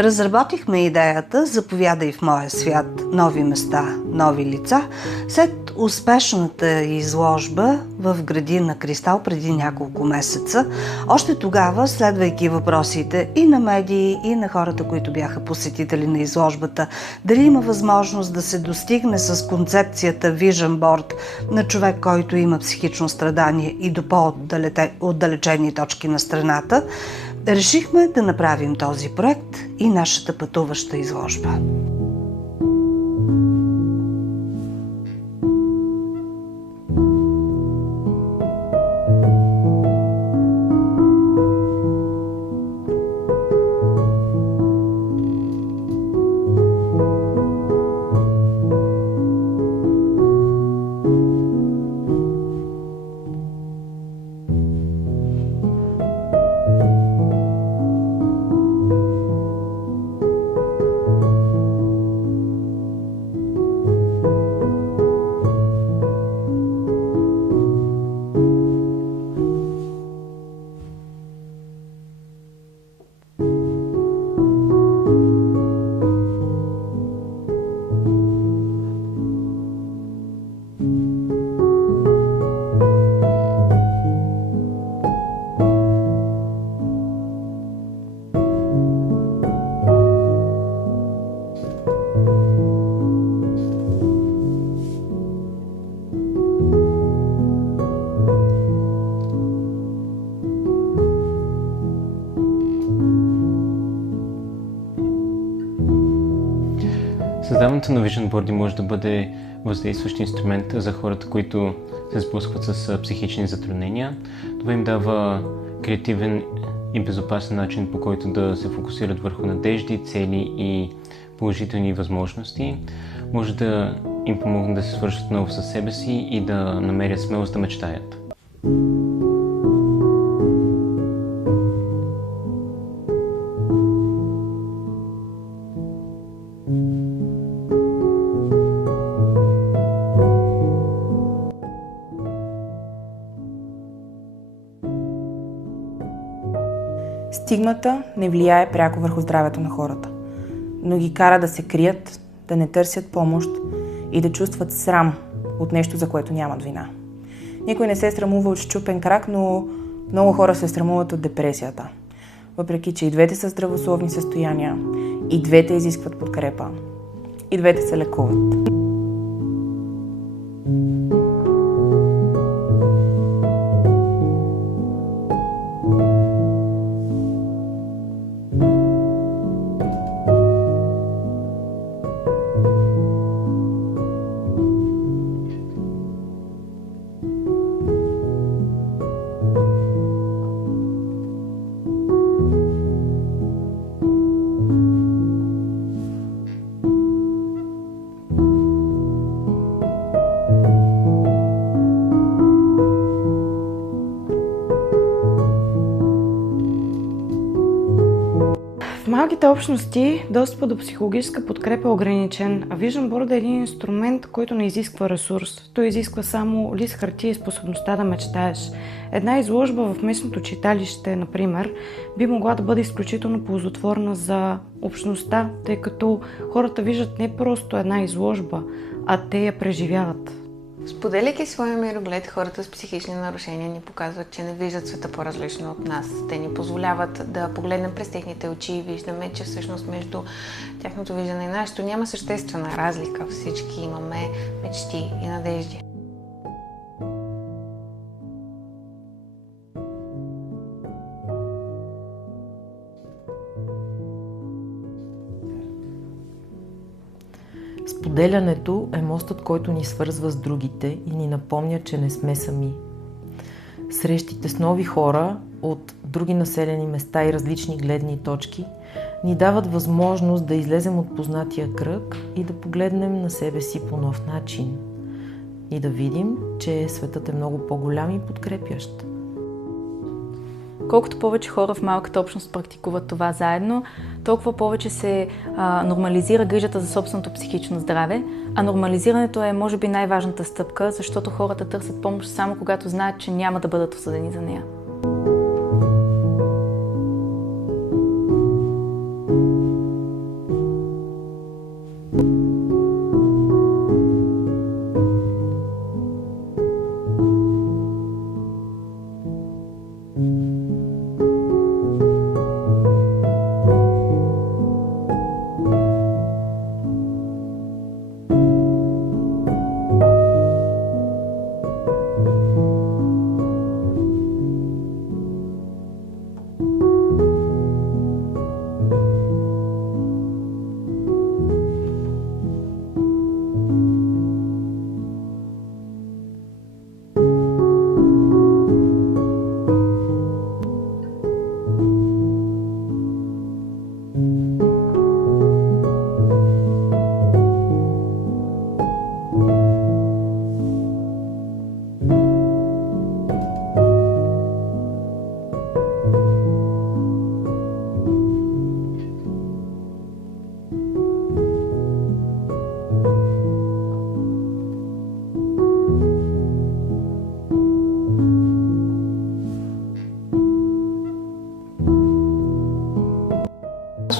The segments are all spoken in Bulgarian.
Разработихме идеята "Заповядай в моя свят. Нови места, нови лица" след успешната изложба в градина Кристал преди няколко месеца. Още тогава, следвайки въпросите и на медии, и на хората, които бяха посетители на изложбата, дали има възможност да се достигне с концепцията Vision Board на човек, който има психично страдание и до по-отдалечени точки на страната, решихме да направим този проект и нашата пътуваща изложба. Създаването на Vision Board може да бъде въздействащ инструмент за хората, които се сблъскват с психични затруднения. Това им дава креативен и безопасен начин, по който да се фокусират върху надежди, цели и положителни възможности. Може да им помогне да се свършат отново със себе си и да намерят смелост да мечтаят. Стигмата не влияе пряко върху здравето на хората, но ги кара да се крият, да не търсят помощ и да чувстват срам от нещо, за което нямат вина. Никой не се срамува от счупен крак, но много хора се срамуват от депресията. Въпреки че и двете са здравословни състояния, и двете изискват подкрепа, и двете се лекуват. В малките общности достъпът до психологическа подкрепа е ограничен, а Vision Board е един инструмент, който не изисква ресурс. Той изисква само лист хартия и способността да мечтаеш. Една изложба в местното читалище, например, би могла да бъде изключително ползотворна за общността, тъй като хората виждат не просто една изложба, а те я преживяват. Споделяйки своя мироглед, хората с психични нарушения ни показват, че не виждат света по-различно от нас. Те ни позволяват да погледнем през техните очи и виждаме, че всъщност между тяхното виждане и нашето няма съществена разлика. Всички имаме мечти и надежди. Споделянето е мостът, който ни свързва с другите и ни напомня, че не сме сами. Срещите с нови хора от други населени места и различни гледни точки ни дават възможност да излезем от познатия кръг и да погледнем на себе си по нов начин. И да видим, че светът е много по-голям и подкрепящ. Колкото повече хора в малката общност практикуват това заедно, толкова повече се нормализира грижата за собственото психично здраве, а нормализирането е, може би, най-важната стъпка, защото хората търсят помощ само когато знаят, че няма да бъдат осъдени за нея.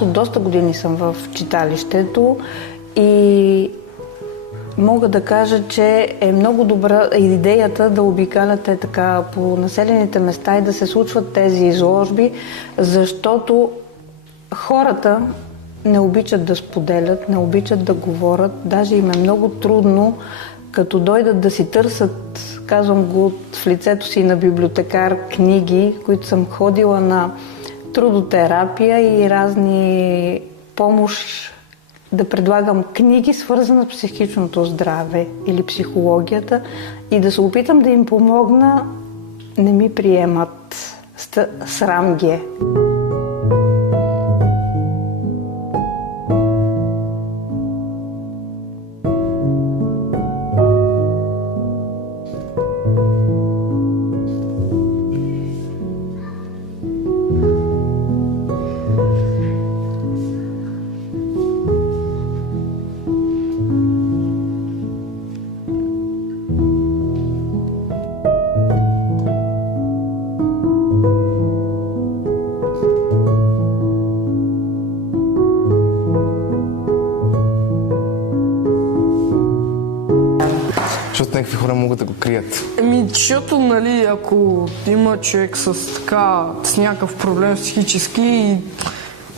Аз от доста години съм в читалището и мога да кажа, че е много добра идеята да обикаляте така по населените места и да се случват тези изложби, защото хората не обичат да споделят, не обичат да говорят, даже им е много трудно, като дойдат да си търсят, казвам го в лицето си на библиотекар, книги, които съм ходила на трудотерапия и разни помощ да предлагам книги, свързани с психичното здраве или психологията и да се опитам да им помогна, не ми приемат. Срам ги е. Защото някакви хора могат да го крият. Защото, нали, ако има човек с някакъв проблем психически,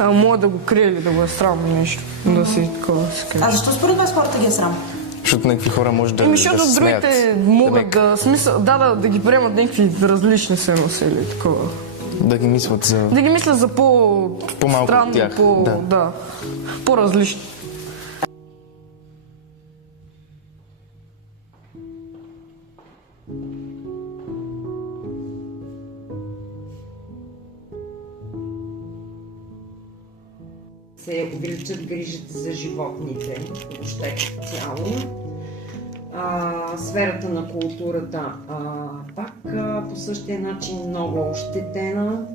може да го крие или да го е срам нещо. Да си такова си каже. А защо според вас хората ги е срам? Защото някакви хора може да защото да смеят. другите могат да ги приемат някакви различни ценности или такова. Да ги мислят за... Да ги мислят за по-малко от тях. По-различни. се увеличат грижите за животните, въобще като цяло. Сферата на културата пак по същия начин много ощетена.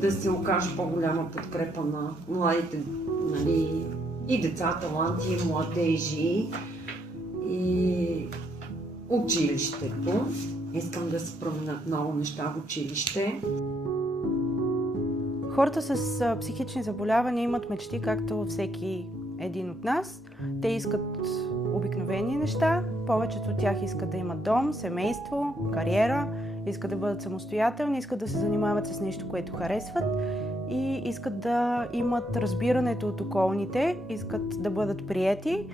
Да се окаже по-голяма подкрепа на младите, нали, и деца, таланти, и младежи, и училището. Искам да се променят много неща в училище. Хората с психични заболявания имат мечти, както всеки един от нас. Те искат обикновени неща, повечето от тях искат да имат дом, семейство, кариера, искат да бъдат самостоятелни, искат да се занимават с нещо, което харесват и искат да имат разбирането от околните, искат да бъдат приети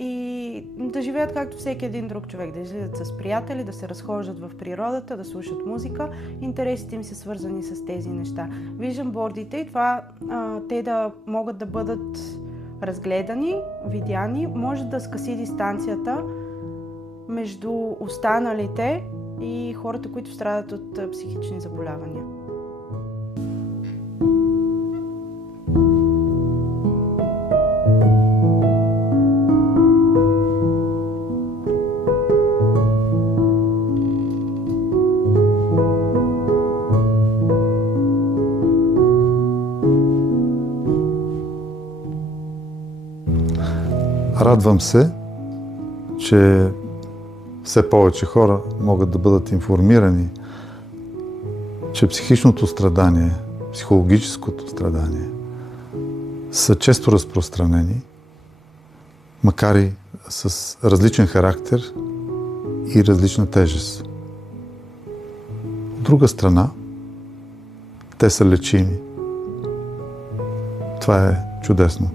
и да живеят както всеки един друг човек, да излизат с приятели, да се разхождат в природата, да слушат музика. Интересите им са свързани с тези неща. Виждам бордите и това те да могат да бъдат разгледани, видяни, може да скъси дистанцията между останалите и хората, които страдат от психични заболявания. Радвам се, че все повече хора могат да бъдат информирани, че психичното страдание, психологическото страдание са често разпространени, макар и с различен характер и различна тежест. От друга страна, те са лечими. Това е чудесно.